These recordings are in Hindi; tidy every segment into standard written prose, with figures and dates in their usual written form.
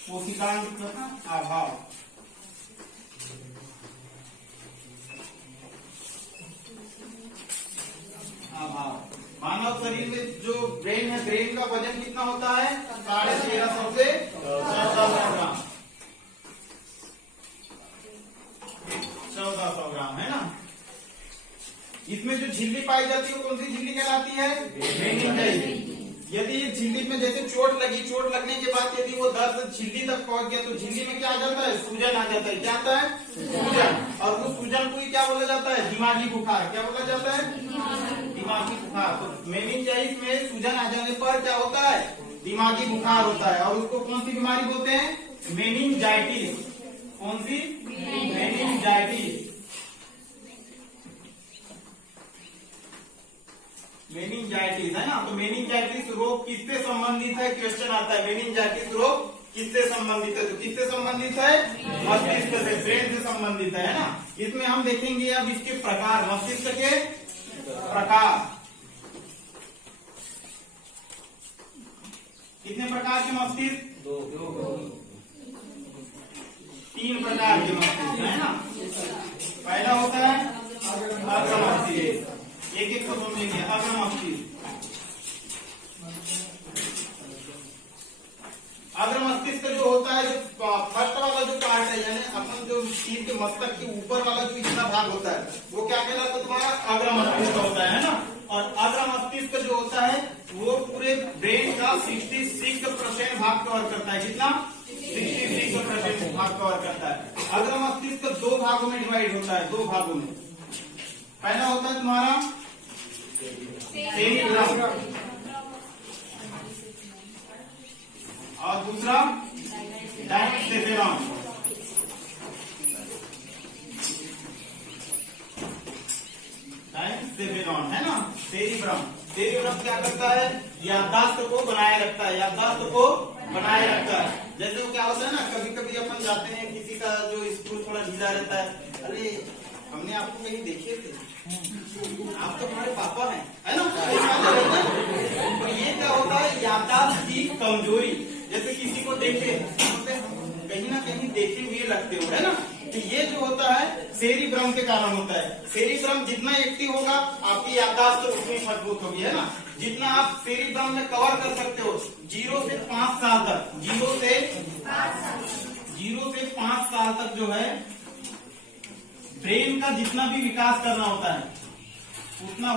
कोशिकांग का अभाव। मानव शरीर में जो ब्रेन है, ब्रेन का वजन कितना होता है? 1350 से 1400 ग्राम। 1400 ग्राम है ना। इसमें जो झिल्ली पाई जाती है वो कौन सी झिल्ली कहलाती है? मेनिंजाइटिस। यदि झिल्ली में जैसे चोट लगी, चोट लगने के बाद यदि वो दर्द झिल्ली तक पहुंच गया तो झिल्ली में क्या आ जाता है? सूजन आ जाता है। क्या आता है? सूजन। और वो सूजन को ही क्या बोला जाता है? दिमागी बुखार। क्या बोला जाता है? दिमागी बुखार। तो मेनिंजाइटिस में सूजन आ जाने पर क्या होता है? दिमागी बुखार होता है। और उसको कौन सी बीमारी बोलते हैं? मेनिंजाइटिस। कौन सी? मेनिंजाइटिस। मेनिंजाइटिस है ना। तो मेनिंजाइटिस रोग किससे संबंधित है? क्वेश्चन आता है मेनिंजाइटिस रोग किससे संबंधित है? तो किससे संबंधित है? मस्तिष्क से, ब्रेन से संबंधित है ना। इसमें हम देखेंगे अब इसके प्रकार, मस्तिष्क के प्रकार। कितने प्रकार के मस्तिष्क? 3 प्रकार के मस्तिष्क है ना। पहला होता है अग्र मस्तिष्क। एक एक को समझेंगे। अग्र मस्तिष्क, अग्र मस्तिष्क जो होता है, जो फर्स्ट वाला जो पार्ट है, यानी अपन जो सिर के मस्तक के ऊपर वाला जो इतना भाग होता है वो क्या कहलाता है? तुम्हारा अग्र मस्तिष्क होता है ना। और अग्र मस्तिष्क जो होता है वो पूरे ब्रेन का 66% भाग कवर करता है। कितना? 66% भाग कवर करता है। अग्र मस्तिष्क 2 भागों में डिवाइड होता है, 2 भागों में। पहला होता है तुम्हारा सेरिब्रम और दूसरा डायस्टेफेरॉन। डायस्टेफेरॉन है ना। सेरिब्रम, सेरिब्रम क्या करता है? याददाश्त को बनाए रखता है। याददाश्त को बनाए रखता है। जैसे वो क्या होता है ना, कभी कभी अपन जाते हैं, किसी का जो स्कूल थोड़ा ढीला रहता है, अरे हमने आपको कहीं देखे थे, आप तो हमारे पापा हैं, है ना। तो ये क्या होता है? याददाश्त की कमजोरी। जैसे किसी को देखे कहीं ना कहीं देखे हुए लगते हो, है ना। तो ये जो होता है सेरिब्रम के कारण होता है। सेरिब्रम जितना एक्टिव होगा आपकी याददाश्त उतनी मजबूत होगी, है ना। जितना आप सेरिब्रम में कवर कर सकते हो 0 से 5 साल तक, 0 से 5 साल तक जो है ब्रेन का जितना भी विकास करना होता है, उतना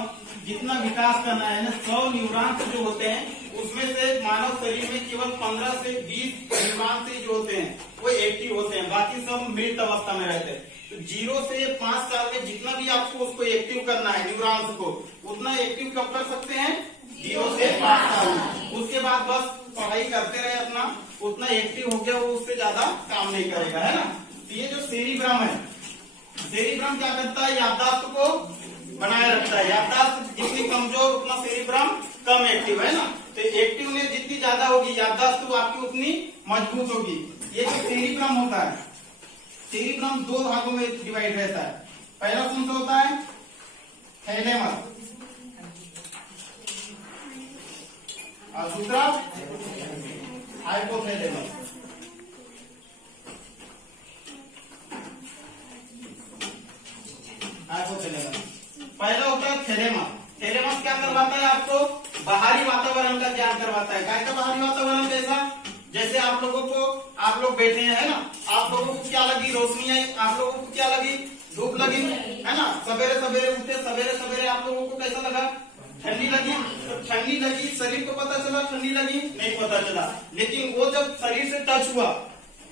जितना विकास करना है ना, 100 न्यूरॉन्स जो होते हैं उसमें से मानव शरीर में केवल 15 से 20 न्यूरॉन्स जो होते हैं वो एक्टिव होते हैं, बाकी सब मृत अवस्था में रहते हैं। तो 0 से 5 साल में जितना भी आपको उसको एक्टिव करना है न्यूरॉन्स को, उतना एक्टिव कब कर सकते हैं? 0 से 5 साल में। उसके बाद बस पढ़ाई करते रहे अपना, उतना एक्टिव हो गया वो उससे ज्यादा काम नहीं करेगा, है ना। तो ये जो सेरिब्रम है, सेरिब्रम क्या करता है? याददाश्त को बनाए रखता है। याददाश्त जितनी कमजोर उतना सेरिब्रम कम एक्टिव, है ना। तो एक्टिवनेस जितनी ज्यादा होगी याददाश्त तो आपकी उतनी मजबूत होगी। ये जो सेरिब्रम होता है, सेरिब्रम 2 भागों में डिवाइड रहता है। पहला कौन सा होता है? थैलेमस, और दूसरा हाइपोथैलेमस। पहला होता है थैलेमस। थैलेमस क्या करवाता है? आपको बाहरी वातावरण का ज्ञान करवाता है। क्या का बाहरी वातावरण? कैसा? जैसे आप लोगों को, आप लोग बैठे हैं, है ना, आप लोगों को क्या लगी? रोशनी आई। आप लोगों को क्या लगी? धूप लगी, है ना। सवेरे सवेरे उठे, सवेरे सवेरे आप लोगों को कैसा लगा? ठंडी लगी। तो ठंडी लगी, शरीर को पता चला ठंडी लगी? नहीं पता चला। लेकिन वो जब शरीर से टच हुआ,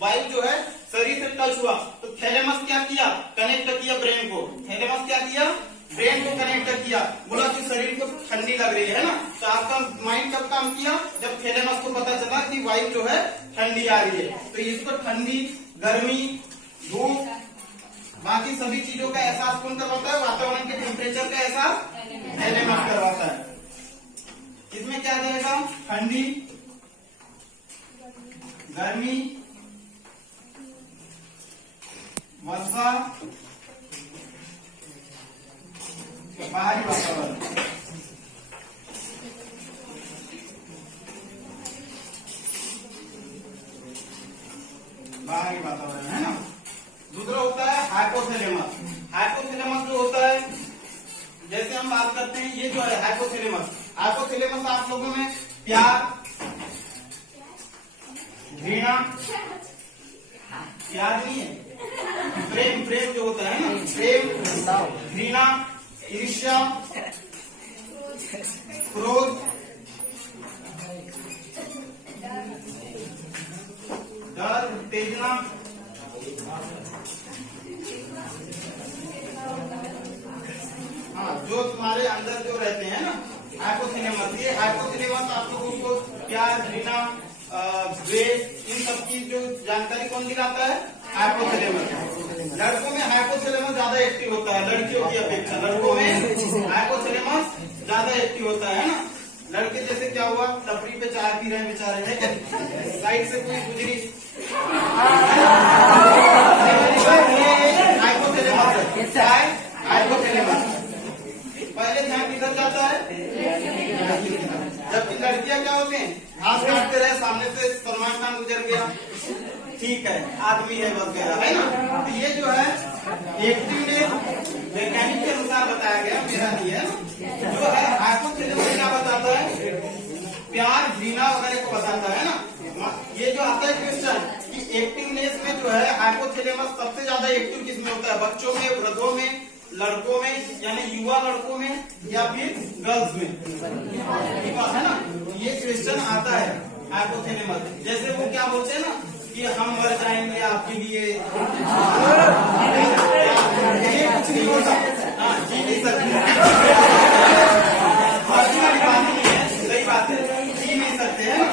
वायु जो है शरीर से टच हुआ, तो थैलेमस क्या किया? कनेक्ट किया ब्रेन को। थैलेमस क्या किया? ब्रेन को कनेक्ट किया। बोला कि शरीर को ठंडी लग रही है ना। तो आपका माइंड कब काम किया? जब थैलेमस को पता चला कि वायु जो है ठंडी आ रही है। तो इसको ठंडी, गर्मी, धूप, बाकी सभी चीजों का एहसास कौन करवाता है? वातावरण के टेम्परेचर का एहसास थैलेमस करवाता है। इसमें क्या आ जाएगा? ठंडी, गर्मी, वर्षा, बाहरी वातावरण। बाहरी वातावरण है ना। दूसरा होता है हाइपोथैलेमस। हाइपोथैलेमस जो होता है, जैसे हम बात करते हैं, ये जो है हाइपोथैलेमस। हाइपोथैलेमस आप लोगों में प्यार, घृणा, प्यार नहीं है, प्रेम, प्रेम जो होता है ना, प्रेम, घृणा, ईर्ष्या, क्रोध, डर, उत्तेजना, हाँ, जो तुम्हारे अंदर जो रहते हैं ना हाइपोथैलेमस, ये हाइपोथैलेमस आप लोगों को प्यार, घृणा, द्वेष, इन सब की जो जानकारी कौन दिलाता है? हाइपोथैलेमस। लड़कों में हाइपोथैलेमस ज्यादा एक्टिव होता है लड़कियों की अपेक्षा। लड़कों में हाइपोथैलेमस ज्यादा एक्टिव होता है ना। लड़के जैसे क्या हुआ, टपरी पे चाय पी रहे हैं बेचारे, है साइड से कोई गुजरी, हाइपोथैलेमस, हाइपोथैलेमस पहले ध्यान किधर जाता है? जबकि लड़कियां क्या होते हैं, घास काटते रहे, सामने से सलमान खान गुजर गया, ठीक है, आदमी है बस गया, है ना। तो ये जो है एक्टिवनेस वैज्ञानिक के अनुसार बताया गया, मेरा नहीं है, जो है हाइपोथैलेमस क्या बताता है? प्यार, घृणा वगैरह को बताता है ना। ये जो आता है क्वेश्चन कि एक्टिवनेस में जो है हाइपोथैलेमस सबसे ज्यादा एक्टिव किसमें होता है? बच्चों में, वृद्धों में, लड़कों में, यानी युवा लड़कों में, या फिर गर्ल्स में, ठीक बात है ना। ये क्वेश्चन आता है हाइपोथैलेमस। जैसे वो क्या बोलते हैं ना कि हम मर जाएंगे आपके लिए, ये कुछ नहीं होता, हाँ, जी नहीं सकते, बात नहीं है, सही बात है, जी नहीं सकते हैं।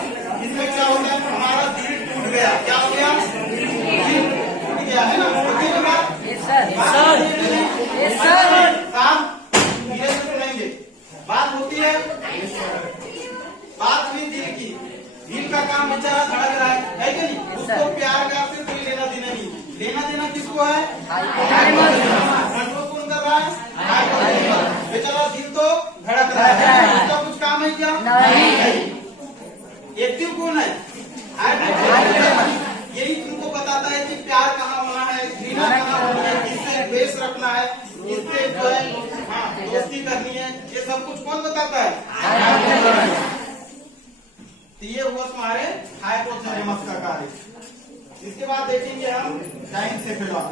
इसमें क्या होता है, हमारा दिल टूट गया, क्या हो गया? दिल टूट गया, है ना। धीरे से सुनेंगे, बात होती है, बात हुई दिल की, दिल का काम बेचारा धड़क रहा है कि नहीं? उसको प्यार व्यार से कोई लेना देना नहीं, लेना देना किसको है? कंट्रोल कौन कर रहा है? बेचारा दिल तो धड़क रहा है, उसका कुछ काम है क्या? एक्टिव कौन है? यही तुमको बताता है कि प्यार कहाँ होना है, घृणा कहाँ होनी है, किससे द्वेष रखना है, किससे जो है दोस्ती करनी है, ये सब कुछ कौन बताता है? तो ये हुआ तुम्हारे हाइपोथैलेमस का कार्य। इसके बाद देखेंगे हम डाइनसेफेलॉन।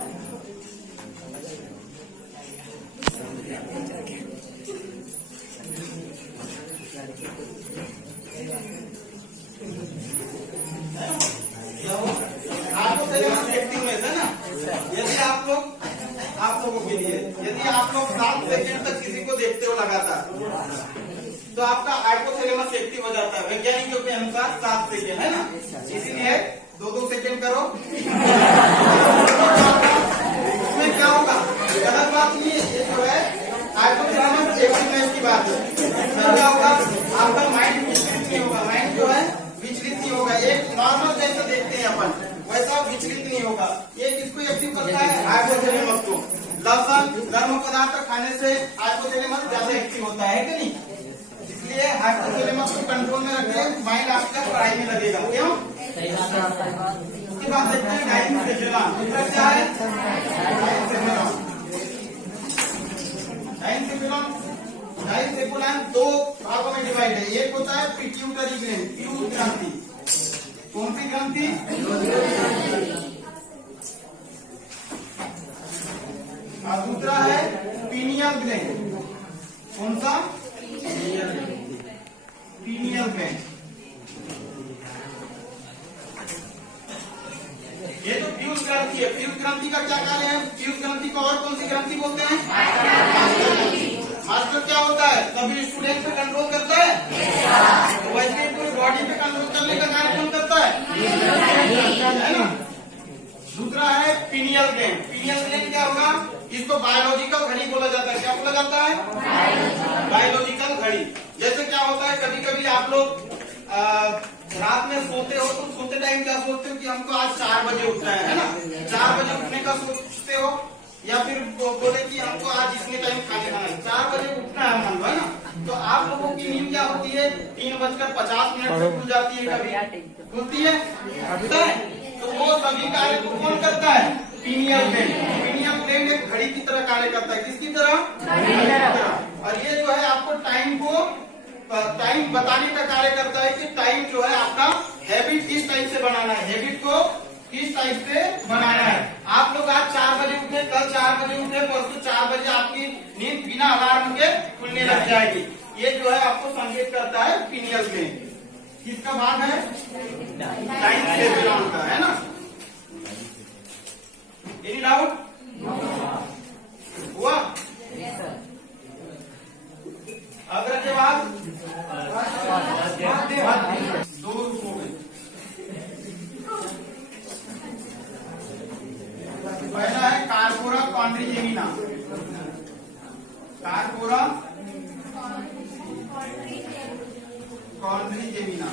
हाइपोथैलेमस एक्टिवनेस है ना। यदि आप लोगों के लिए, यदि आप लोग 7 सेकेंड तक किसी को देखते हो लगातार, तो आपका हाइपोथैलेमस एक्टिव हो जाता है वैज्ञानिकों के अनुसार 7 सेकेंड, है ना। इसीलिए 2-2 सेकेंड करो। उसमें क्या होगा, गलत बात नहीं है, ये जो है हाइपोथैलेमस एक्टिवनेस की बात है। क्या होगा, आपका माइंड विचलित नहीं होगा, माइंड जो है विचलित नहीं होगा, एक नॉर्मल जैसा देखते हैं अपन वैसा विचलित नहीं होगा। ये किसको एक्टिव करता है? हाइपोथैलेमस को। लहसुन, गर्म पदार्थ खाने से हाइपोथैलेमस ज्यादा एक्टिव होता है कि नहीं? इसलिए हाइपोथैलेमस को कंट्रोल में रखें, माइंड आपका पढ़ाई में लगेगा, क्यों? उसके बाद देखते हैं डाइनसेफेलॉन। दूसरा क्या है? डाइनसेफेलॉन 2 भागों में डिवाइड है। एक होता है पिट्यूटरी ग्लैंड, पीयूष ग्रंथि। कौन सी ग्रंथि? और दूसरा है पीनियल ग्लैंड। कौन सा? Pineal gland. ये तो पीयूष ग्रंथि है। पीयूष ग्रंथि का क्या कार्य है? पीयूष ग्रंथि को और कौन सी ग्रंथि बोलते हैं? मास्टर क्या होता है? सभी स्टूडेंट पे कंट्रोल करता है, तो वैसे पूरी बॉडी पे कंट्रोल करने का कार्य कौन करता है ना। दूसरा है पीनियल ग्लैंड। पीनियल ग्लैंड क्या होगा? इसको बायोलॉजिकल घड़ी बोला जाता है। क्या बोला जाता है? बायोलॉजिकल घड़ी। जैसे क्या होता है, कभी कभी आप लोग रात में सोते हो, तो सोते टाइम क्या सोचते हो कि हमको आज 4 बजे उठना है ना। 4 बजे उठने का सोचते हो, या फिर बोले कि हमको आज इतने टाइम खाने खाना है, 4 बजे उठना है मान लो, है ना। तो आप लोगों की नींद क्या होती है? 3:50 पे खुल जाती है, कभी खुलती है, तो वो सभी कार्य को कौन करता है? Pineal gland. पीनियल ग्लैंड एक घड़ी की तरह कार्य करता है। किसकी तरह? घड़ी की तरह। और ये जो है आपको टाइम बताने का कार्य करता है कि टाइम जो है आपका हैबिट किस टाइप से बनाना है, हैबिट को किस टाइप से बनाना है। आप लोग आज 4 बजे उठे, कल 4 बजे उठे, परसों 4 बजे आपकी नींद बिना अलार्म के खुलने लग जाएगी। ये जो है आपको संकेत करता है पीनियल ग्लैंड। किसका भाग है? टाइम से बिलोंग का है ना। Any doubt? हुआ? अगर के बाद 2 हो गए। पहला है कार्पोरा क्वाड्रिजेमिना। Corpora quadrigemina.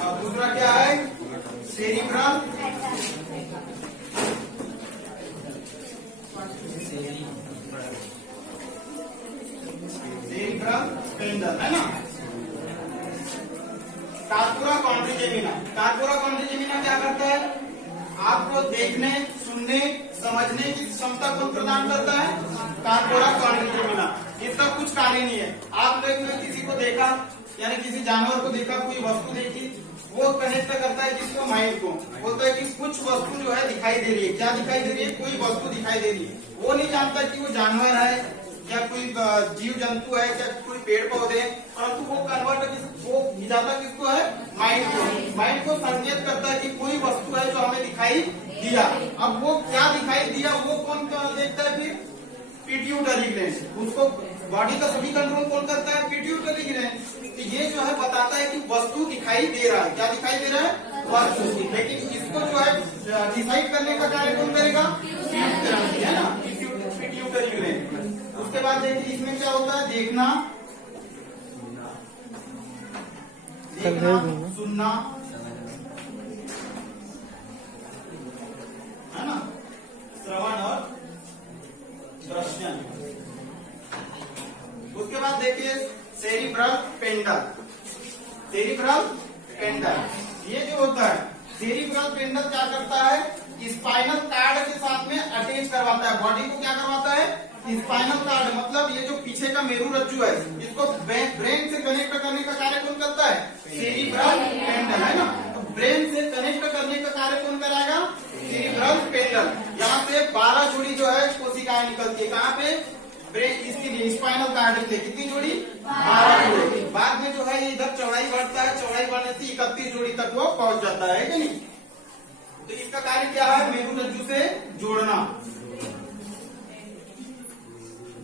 और दूसरा क्या है? सेरिब्रल स्पेंडल है ना। Corpora quadrigemina. कार्पोरा क्वाड्रिजेमिना क्या करता है? आपको देखने, सुनने, समझने की क्षमता को प्रदान करता है। Corpora quadrigemina. इसका कुछ कार्य नहीं है। आप लोग ने किसी को देखा, यानी किसी जानवर को देखा, कोई वस्तु देखी, वो कनेक्ट करता है किसको? माइंड को। बोलता है कि कुछ वस्तु जो है दिखाई दे रही है। क्या दिखाई दे रही है? कोई वस्तु दिखाई दे रही है। वो नहीं जानता कि वो जानवर है या कोई जीव जंतु है या कोई पेड़ पौधे हैं, परंतु वो कन्वर्ट वो जाता किसको है? माइंड को। माइंड को संकेत करता है कि कोई वस्तु है जो हमें दिखाई दिया। अब वो क्या दिखाई दिया वो कौन देखता है? फिर पिट्यूटरी ग्लैंड। उसको बॉडी का सभी कंट्रोल कौन करता है? Pituitary gland. तो ये जो है बताता है कि वस्तु दिखाई दे रहा है। क्या दिखाई दे रहा है? वस्तु। लेकिन इसको जो है डिसाइड करने का कार्य कौन करेगा? है ना, पिट्यूटरी ग्लैंड। उसके बाद देखिए इसमें क्या होता है? देखना, सुनना, है ना, श्रवण और दर्शन। उसके बाद देखिए सेरिब्रल पेंडल। सेरिब्रल पेंडल ये जो होता है, सेरिब्रल पेंडल क्या करता है? स्पाइनल कार्ड के साथ में अटैच करवाता है। बॉडी को क्या करवाता है? स्पाइनल कार्ड मतलब ये जो पीछे का मेरू रज्जु है, इसको ब्रेन से कनेक्ट करने का कार्य कौन करता है? सेरिब्रल पेंडल है ना। तो ब्रेन से कनेक्ट करने का कार्य कौन कराएगा? सेरिब्रल पेंडल। यहाँ से 12 जोड़ी जो है कोशिकाएं निकलती है। कहाँ पे? ब्रेन, इसके लिए स्पाइनल कार्ड के लिए कितनी जोड़ी? 12 जोड़ी। बाद में जो है इधर चौड़ाई बढ़ता है, चौड़ाई बढ़ने से 31 जोड़ी तक वो पहुंच जाता है कि नहीं। तो इसका कार्य क्या है? मेरू रज्जु से जोड़ना,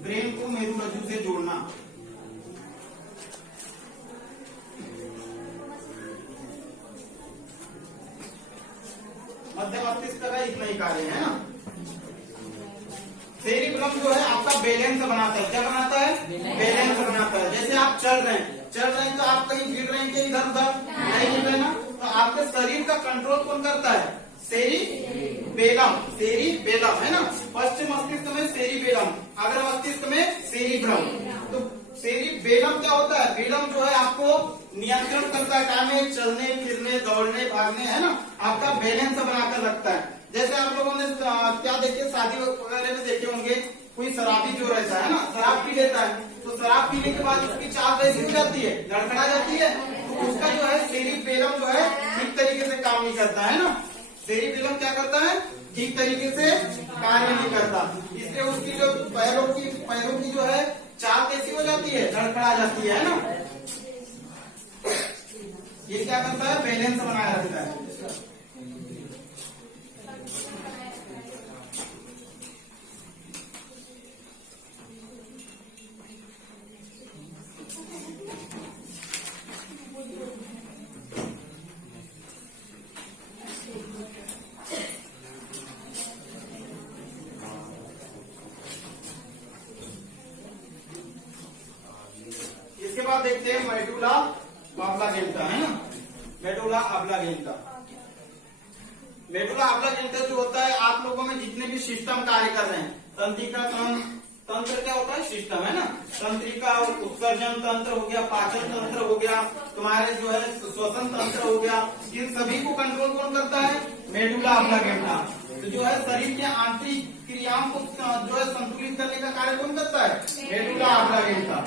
ब्रेन को मेरू रज्जु से जोड़ना। मध्य मस्तिष्क का इतना ही कार्य है ना। सेरिब्रम जो है आपका बैलेंस बनाता है। क्या बनाता है? बैलेंस बनाता है। जैसे आप चल रहे हैं तो आप कहीं गिर रहे हैं कि इधर उधर नहीं गिर रहे ना, तो आपके शरीर का कंट्रोल कौन करता है? सेरिबेलम। सेरिबेलम है ना। पश्चिम मस्तिष्क में सेरिबेलम, अग्र मस्तिष्क में सेरिब्रम। तो सेरिबेलम क्या होता है? बेलम जो है आपको नियंत्रण करता है, काम में चलने फिरने, दौड़ने, भागने, है ना, आपका बैलेंस बनाकर रखता है। जैसे आप लोगों ने क्या देखे, शादी वगैरह में देखे होंगे, कोई शराबी जो रहता है ना, शराब पी लेता है, तो शराब पीने के बाद उसकी चाल कैसी हो जाती है? लड़खड़ा जाती है। तो उसका जो है सेरिबेलम जो है ठीक तरीके से काम नहीं करता है ना। सेरिबेलम क्या करता है? ठीक तरीके से कार्य नहीं करता। इसलिए उसकी जो पैरों की जो है चाल कैसी हो जाती है? लड़खड़ा जाती है ना। ये क्या करता है? बैलेंस बनाया रखता है। इसके बाद देखते हैं मेडुला ऑब्लांगेटा, है ना। Medulla oblongata. मेडुला ऑब्लांगेटा जो होता है, आप लोगों में जितने भी सिस्टम कार्य कर रहे हैं, तंत्रिका तंत्र, तंत्र क्या होता है? सिस्टम, है ना। तंत्रिका, उत्सर्जन तंत्र हो गया, पाचन तंत्र हो गया, तुम्हारे जो है श्वसन तंत्र हो गया, इन सभी को कंट्रोल कौन करता है? Medulla oblongata. तो जो है शरीर के आंतरिक क्रियाओं को जो है संतुलित करने का कार्य कौन करता है? Medulla oblongata.